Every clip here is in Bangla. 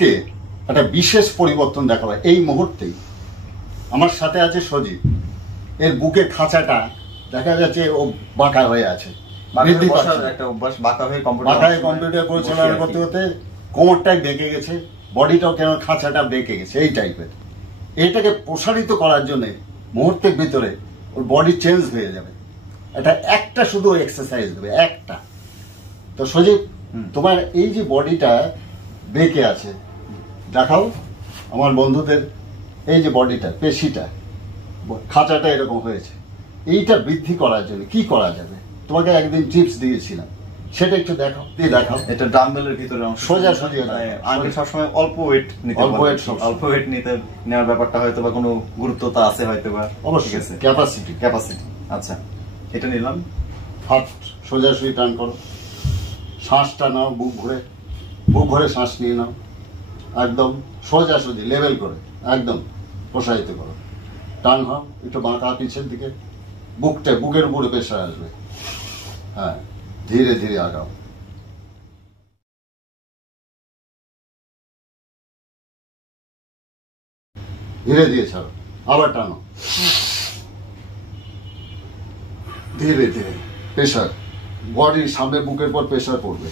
কে একটা বিশেষ পরিবর্তন দেখাবে এই মুহূর্তেই। আমার সাথে আছে সজীব। এর বুকের খাঁচাটা দেখা যাচ্ছে ও বাঁকা হয়ে আছে, কম্পিউটার পরিচালনা করতে করতে কোমরটাই বেঁকে গেছে, বডিটাও কেন খাঁচাটা বেঁকে গেছে এই টাইপের। এটাকে প্রসারিত করার জন্য মুহূর্তের ভিতরে ওর বডি চেঞ্জ হয়ে যাবে। এটা একটা শুধু এক্সারসাইজ দেবে একটা। তো সজীব, তোমার এই যে বডিটা বেঁকে আছে দেখাও আমার বন্ধুদের। এই যে বডিটা, পেশিটা, খাঁচাটা এরকম হয়েছে, এইটা বৃদ্ধি করার জন্য কি করা যাবে? তোমাকে একদিন টিপস দিয়েছিলাম, সেটা একটু দেখাও, দিয়ে দেখাও। এটা ডাম্বেলের ভিতরে সোজা সোজা আমি সবসময় অল্প ওয়েট নিতে, অল্প ওয়েট নিতে নেওয়ার ব্যাপারটা হয়তো বা কোনো গুরুত্বতা আছে হয়তো বা, অবশ্যই আছে, ক্যাপাসিটি। আচ্ছা, এটা নিলাম। ফার্স্ট সোজাসুজি টান করো, শ্বাসটা নাও, বুক ভরে শ্বাস নিয়ে নাও, একদম সোজাসুজি লেভেল করে একদম প্রসারিত করো। টান হও, একটু বাঁকা পিছের দিকে, বুকের উপরে প্রেশার আসবে। হ্যাঁ, ধীরে ধীরে আগাও। ধীরে ধীরে ছাড়ো, আবার টানো, ধীরে ধীরে। প্রেশার বডির সামনে, বুকের পর প্রেশার পড়বে।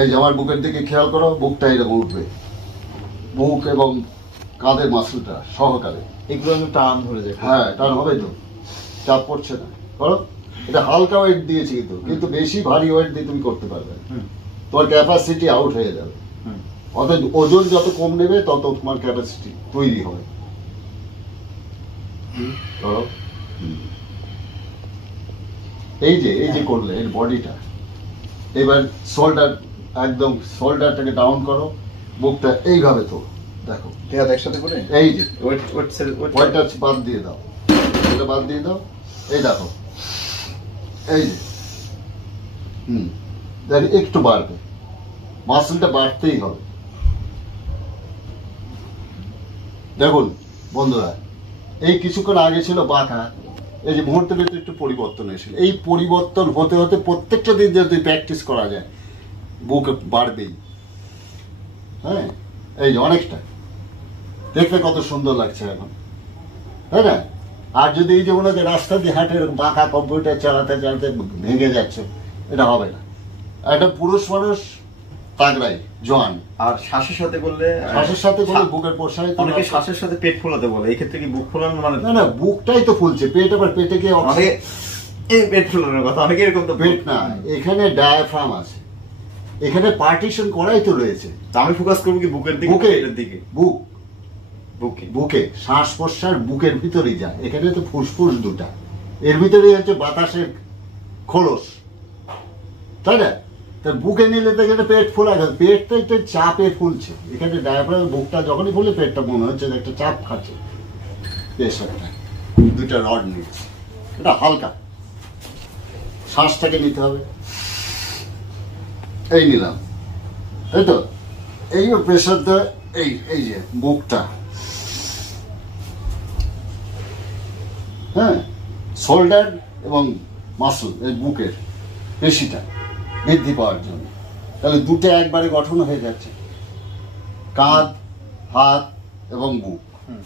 এই যে আমার বুকের দিকে খেয়াল করো, বুকটা এরকম উঠবে, বুক এবং কাঁধের মাসলটা সহকারে। এগুলো আমি টান ধরে যাই। হ্যাঁ, টান হবে তো, চাপ পড়ছে না। করো, এটা হালকা ওয়েট দিয়েছি কিন্তু বেশি ভারী ওয়েট দিয়ে তুমি করতে পারবে, তোমার ক্যাপাসিটি আউট হয়ে যাবে। অর্থাৎ ওজন যত কম নেবে তত তোমার ক্যাপাসিটি তৈরি হবে। করো, এই যে করলে এর বডিটা। এবার শোল্ডার, একদম শোল্ডারটাকে ডাউন করো, বুকটা এইভাবে তো দেখো, একসাথে করে এই যে ওয়েটটা বাদ দিয়ে দাও, এটা বাদ দিয়ে দাও। এই দেখো, এই যে দেখ একটু বাড়বে, মাসলটা বাড়তেই হবে। দেখুন বন্ধুরা, এই কিছুক্ষণ আগে ছিল বাঁকা, এই যে মুহূর্তের ভিতরে একটু পরিবর্তন এসেছিল। এই পরিবর্তন হতে হতে প্রত্যেকটা দিন যদি প্র্যাকটিস করা যায়, বুক বাড়বেই। হ্যাঁ, এই যে অনেকটা দেখতে কত সুন্দর লাগছে এখন, তাই না? আর যদি এই যে মনে হয় রাস্তা দিয়ে হাঁটে বাঁকা কম্পিউটার চালাতে চালাতে ভেঙে যাচ্ছে, এটা হবে না। একটা পুরুষ মানুষ তাগড়াই জোয়ান, আর শ্বাসের সাথে করলে বুকের প্রসারিত। অনেকে শ্বাসের সাথে পেট ফোলাতে বলে, এই ক্ষেত্রে কি বুক ফোলানো মানে? না, বুকটাই তো ফুলছে, পেট আবার পেটে গিয়ে এই পেট ফোলানোর কথা অনেকে এরকম তো। পেট না, এখানে ডায়াফ্রাম আছে, এখানে পার্টিশন করাই তো রয়েছে। আমি ফোকাস করবো কি বুকের দিকে, পেটের দিকে? বুকে শ্বাস প্রশ্বাস বুকের ভিতরেই যায়। এখানে তো ফুসফুস দুটা, এর ভিতরেই হচ্ছে বাতাসের খোলস, তাই না? বুকে নিলে তো এখানে পেট ফোলা গেছে, পেটটা একটা চাপে ফুলছে। এখানে ডায়াফ্রাম, বুকটা যখনই ফুলে পেটটা মনে হচ্ছে একটা চাপ খাচ্ছে। প্রেশারটা দুটা রড নিচ্ছে, এটা হালকা। শ্বাসটাকে নিতে হবে, এই নিলাম, তাই তো? এই প্রেশার দেওয়া, এই যে বুকটা, হ্যাঁ, শোল্ডার এবং মাসল, এই বুকের পেশিটা বৃদ্ধি পাওয়ার জন্য। তাহলে দুটো একবারে গঠন হয়ে যাচ্ছে, কাঁধ, হাত এবং বুক।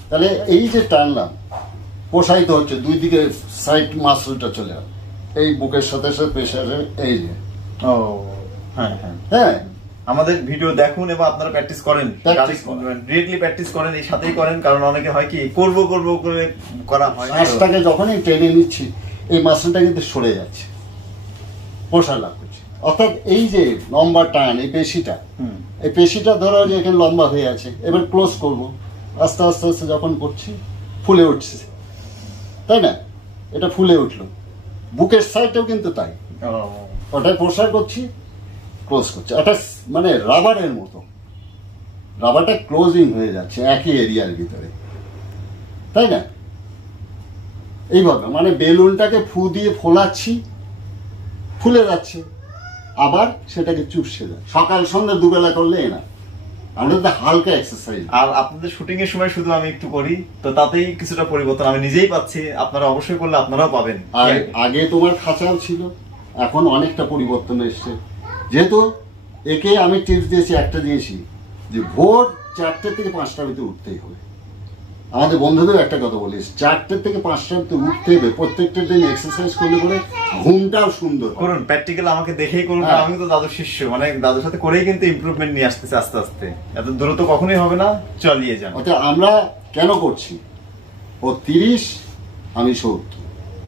তাহলে এই যে টানলাম, প্রসারিত হচ্ছে দুই দিকে, সাইড মাসলটা চলে যাবে এই বুকের সাথে সাথে প্রেশারে। এই যে হ্যাঁ, আমাদের ভিডিও দেখুন এবং আপনারা প্র্যাকটিস করেন, ডিরেক্টলি প্র্যাকটিস করেন, এই সাথেই করেন। কারণ অনেকে হয় কি করবো করে করা হয়, শ্বাসটাকে যখনই টেনে নিচ্ছি এই মাসলটা কিন্তু সরে যাচ্ছে, প্রসার লাভ করছে। অর্থাৎ এই যে লম্বা টান, এই পেশিটা ধরো যে এখানে লম্বা হয়ে আছে, এবার ক্লোজ করবো, আস্তে আস্তে আস্তে যখন করছি ফুলে উঠছে, তাই না? এটা ফুলে উঠলো, বুকের সাইডটাও কিন্তু তাই, ওটাই প্রসার করছি, ক্লোজ করছে। এটা মানে রাবারের মতো, রাবারটা ক্লোজিং হয়ে যাচ্ছে একই এরিয়ার ভিতরে, তাই না? এইভাবে মানে বেলুনটাকে ফু দিয়ে ফোলাচ্ছি, ফুলে যাচ্ছে, আবার সেটাকে চুপসে যায়। সকাল সন্ধ্যা দুবেলা করলে না, আমাদের তো হালকা এক্সারসাইজ। আর আপনাদের শুটিং এর সময় শুধু আমি একটু করি, তো তাতেই কিছুটা পরিবর্তন আমি নিজেই পাচ্ছি। আপনারা অবশ্যই করলে আপনারাও পাবেন। আর আগে তোমার খাঁচাও ছিল, এখন অনেকটা পরিবর্তন এসছে। যেহেতু একে আমি টিপস দিয়েছি একটা জিনিসই, যে ভোর 4টে থেকে 5টার ভিতরে উঠতেই হবে। আমাদের বন্ধুদের একটা কথা বলিস, 4টে থেকে 5টার ভিতরে উঠতে হবে। প্রত্যেকটা দিন এক্সারসাইজ করলে পরে ঘুমটাও সুন্দর হবে। করুন প্র্যাকটিক্যাল আমাকে দেখেই করুন, হ্যাঁ। আমি তো দাদুর শিষ্য, মানে দাদুর সাথে করেই কিন্তু ইমপ্রুভমেন্ট নিয়ে আসতেছে আস্তে আস্তে। এত দ্রুত কখনোই হবে না, চালিয়ে যান। অর্থাৎ আমরা কেন করছি, ও 30 আমি 70।